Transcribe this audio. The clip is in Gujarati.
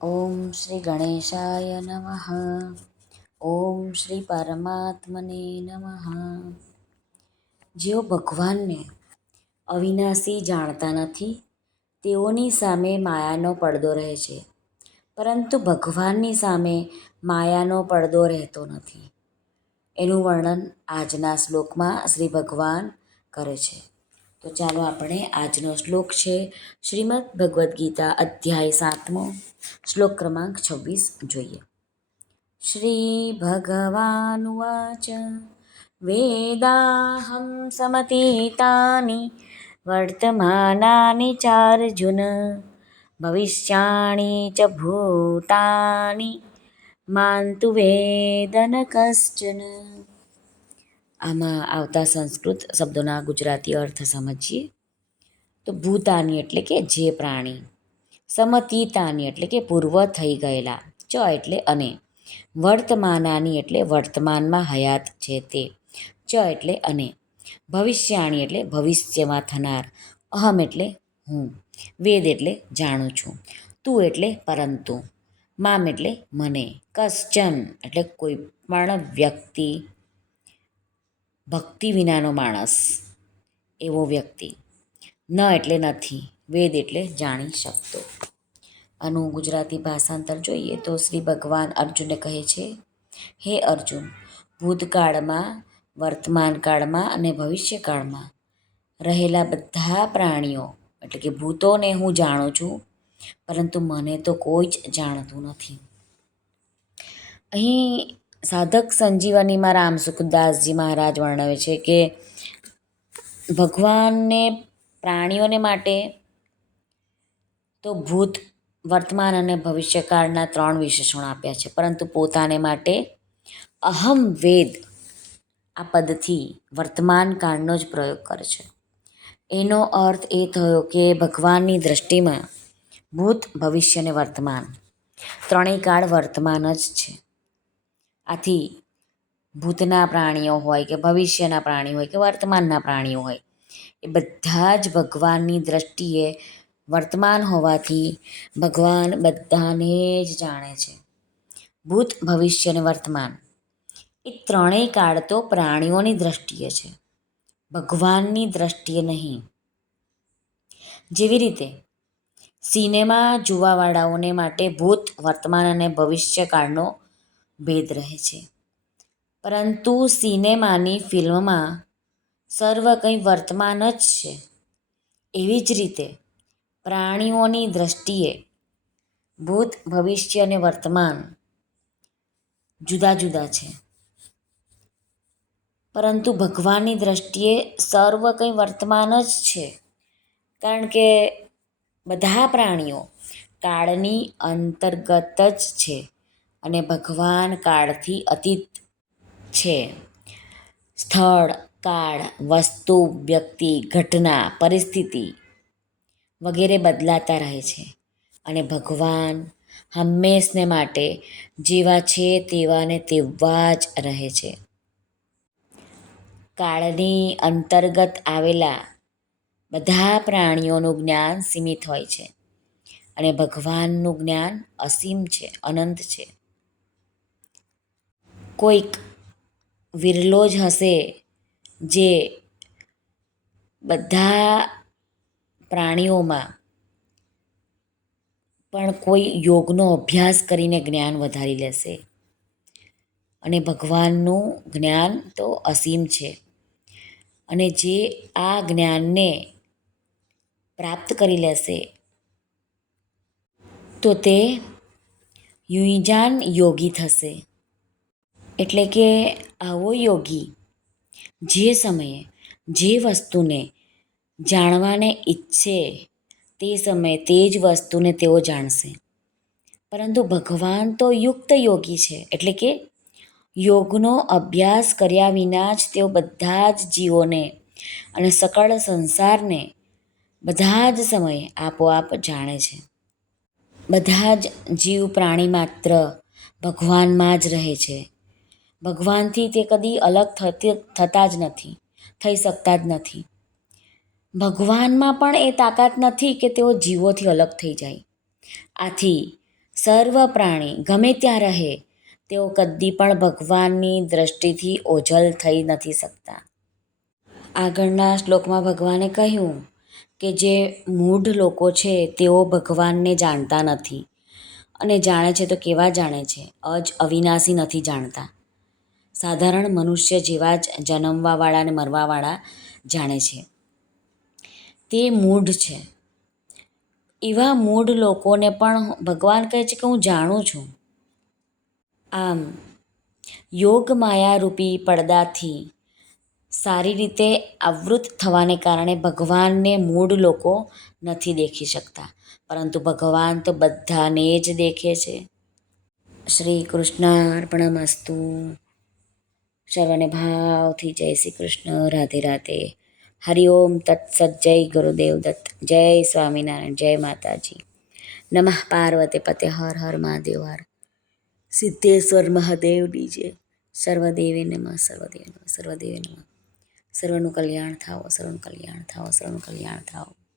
ઓમ શ્રી ગણેશાય નમઃ ઓમ શ્રી પરમાત્મને નમઃ જેઓ ભગવાનને અવિનાશી જાણતા નથી, તેઓની સામે માયાનો પડદો રહે છે. પરંતુ ભગવાનની સામે માયાનો પડદો રહેતો નથી. એનું વર્ણન આજના શ્લોકમાં શ્રી ભગવાન કરે છે. તો ચાલો આપણે આજનો શ્લોક છે શ્રીમદ ભગવદ્ ગીતા અધ્યાય સાતમો, શ્લોક ક્રમાંક છવ્વીસ જોઈએ. શ્રી ભગવાનુવાચ વેદાહં સમતીતાની, વર્તમાનાની ચાર્જુન, ભવિષ્યાણી ચ ભૂતાની માંતુ વેદન કશ્ચન. આમાં આવતા સંસ્કૃત શબ્દોના ગુજરાતી અર્થ સમજીએ. તો ભૂતાની એટલે કે જે પ્રાણી, સમતીતાની એટલે કે પૂર્વ થઈ ગયેલા, ચ એટલે અને, વર્તમાનાની એટલે વર્તમાનમાં હયાત છે તે, ચ એટલે અને, ભવિષ્યાણી એટલે ભવિષ્યમાં થનાર, અહમ એટલે હું, વેદ એટલે જાણું છું, તું એટલે પરંતુ, મામ એટલે મને, કશ્ચન એટલે કોઈ પણ વ્યક્તિ ભક્તિ વિનાનો માણસ એવો વ્યક્તિ. ન એટલે નથી, વેદ એટલે જાણી શકતો. આનું ગુજરાતી ભાષાંતર જોઈએ તો શ્રી ભગવાન અર્જુનને કહે છે, હે અર્જુન, ભૂતકાળમાં, વર્તમાનકાળમાં અને ભવિષ્યકાળમાં રહેલા બધા પ્રાણીઓ, એટલે કે ભૂતોને હું જાણું છું, પરંતુ મને તો કોઈ જ જાણતું નથી. અહીં સાધક સંજીવનીમાં રામ સુખદાસજી મહારાજ વર્ણવે છે કે ભગવાનને પ્રાણીઓને માટે તો ભૂત, વર્તમાન અને ભવિષ્યકાળના ત્રણ વિશેષણો આપ્યા છે. પરંતુ પોતાને માટે અહમ વેદ આ પદથી વર્તમાન કાળનો જ પ્રયોગ કરે છે. એનો અર્થ એ થયો કે ભગવાનની દૃષ્ટિમાં ભૂત ભવિષ્ય અને વર્તમાન ત્રણેય કાળ વર્તમાન જ છે. આથી ભૂતના પ્રાણીઓ હોય કે ભવિષ્યના પ્રાણીઓ હોય કે વર્તમાનના પ્રાણીઓ હોય, એ બધા જ ભગવાનની દૃષ્ટિએ વર્તમાન હોવાથી ભગવાન બધાને જ જાણે છે. ભૂત, ભવિષ્ય અને વર્તમાન એ ત્રણેય કાળ તો પ્રાણીઓની દ્રષ્ટિએ છે. ભગવાનની દ્રષ્ટિએ નહીં. જેવી રીતે સિનેમા જોવાવાળાઓને માટે ભૂત, વર્તમાન અને ભવિષ્યકાળનો ભેદ રહે છે. પરંતુ સિનેમાની ફિલ્મમાં સર્વ કંઈ વર્તમાન જ છે. એવી જ રીતે પ્રાણીઓની દ્રષ્ટિએ ભૂત ભવિષ્ય અને વર્તમાન જુદા જુદા છે. પરંતુ ભગવાનની દ્રષ્ટિએ સર્વ કંઈ વર્તમાન જ છે. કારણ કે બધા પ્રાણીઓ કાળની અંતર્ગત જ છે. અને ભગવાન કાળથી અતીત છે. સ્થળ, કાળ, વસ્તુ, વ્યક્તિ, ઘટના, પરિસ્થિતિ વગેરે બદલાતા રહે છે અને ભગવાન હંમેશને માટે જેવા છે તેવા ને તેવા જ રહે છે. કાળની અંતર્ગત આવેલા બધા પ્રાણીઓનું જ્ઞાન સીમિત હોય છે અને ભગવાનનું જ્ઞાન અસીમ છે, અનંત છે. કોઈક વિરલો જ હશે જે બધા પ્રાણીઓમાં પણ કોઈ યોગનો અભ્યાસ કરીને જ્ઞાન વધારી લેશે. અને ભગવાનનું જ્ઞાન તો અસીમ છે. અને જે આ જ્ઞાનને પ્રાપ્ત કરી લેશે, તો તે યુઈજાન યોગી થશે. એટલે કે આવો યોગી, જે સમયે જે વસ્તુને જાણવાને ઈચ્છે તે સમયે તે જ વસ્તુને તેઓ જાણશે. પરંતુ ભગવાન તો યુક્ત યોગી છે, એટલે કે યોગનો અભ્યાસ કર્યા વિના જ તેઓ બધા જ જીવોને અને સકળ સંસારને બધા જ સમયે આપોઆપ જાણે છે. બધા જ જીવ પ્રાણી માત્ર ભગવાનમાં જ રહે છે. ભગવાનથી તે કદી અલગ થતી જ નથી, થઈ શકતા જ નથી. ભગવાનમાં પણ એ તાકાત નથી કે તેઓ જીવોથી અલગ થઈ જાય. આથી સર્વ પ્રાણી ગમે ત્યાં રહે, તેઓ કદી પણ ભગવાનની દ્રષ્ટિથી ઓઝલ થઈ નથી શકતા. આગળના શ્લોકમાં ભગવાને કહ્યું કે જે મૂઢ લોકો છે, તેઓ ભગવાનને જાણતા નથી. અને જાણે છે તો કેવા જાણે છે? અજ અવિનાશી નથી જાણતા. સાધારણ મનુષ્ય જેવા જ જન્મવાવાળા અને મરવાવાળા જાણે છે. તે મૂઢ છે. એવા મૂઢ લોકોને પણ ભગવાન કહે છે કે હું જાણું છું. આમ યોગ માયારૂપી પડદાથી સારી રીતે આવૃત થવાને કારણે ભગવાનને મૂળ લોકો નથી દેખી શકતા. પરંતુ ભગવાન તો બધાને જ દેખે છે. શ્રી કૃષ્ણ અર્પણમસ્તુ સર્વને ભાવથી જય શ્રી કૃષ્ણ, રાધે રાધે. હરિઓમ તત્સત જય ગુરુદેવ દત્ત, જય સ્વામિનારાયણ, જય માતાજી. નમઃ પાર્વતી પતે, હર હર મહાદેવ, હર. સિદ્ધેશ્વર મહાદેવની જે સર્વદેવે નમઃ, સર્વદેવ નમઃ, સર્વદેવે નમઃ. સર્વનું કલ્યાણ થાઓ, સર્વનું કલ્યાણ થાઓ, સર્વનું કલ્યાણ થાઓ.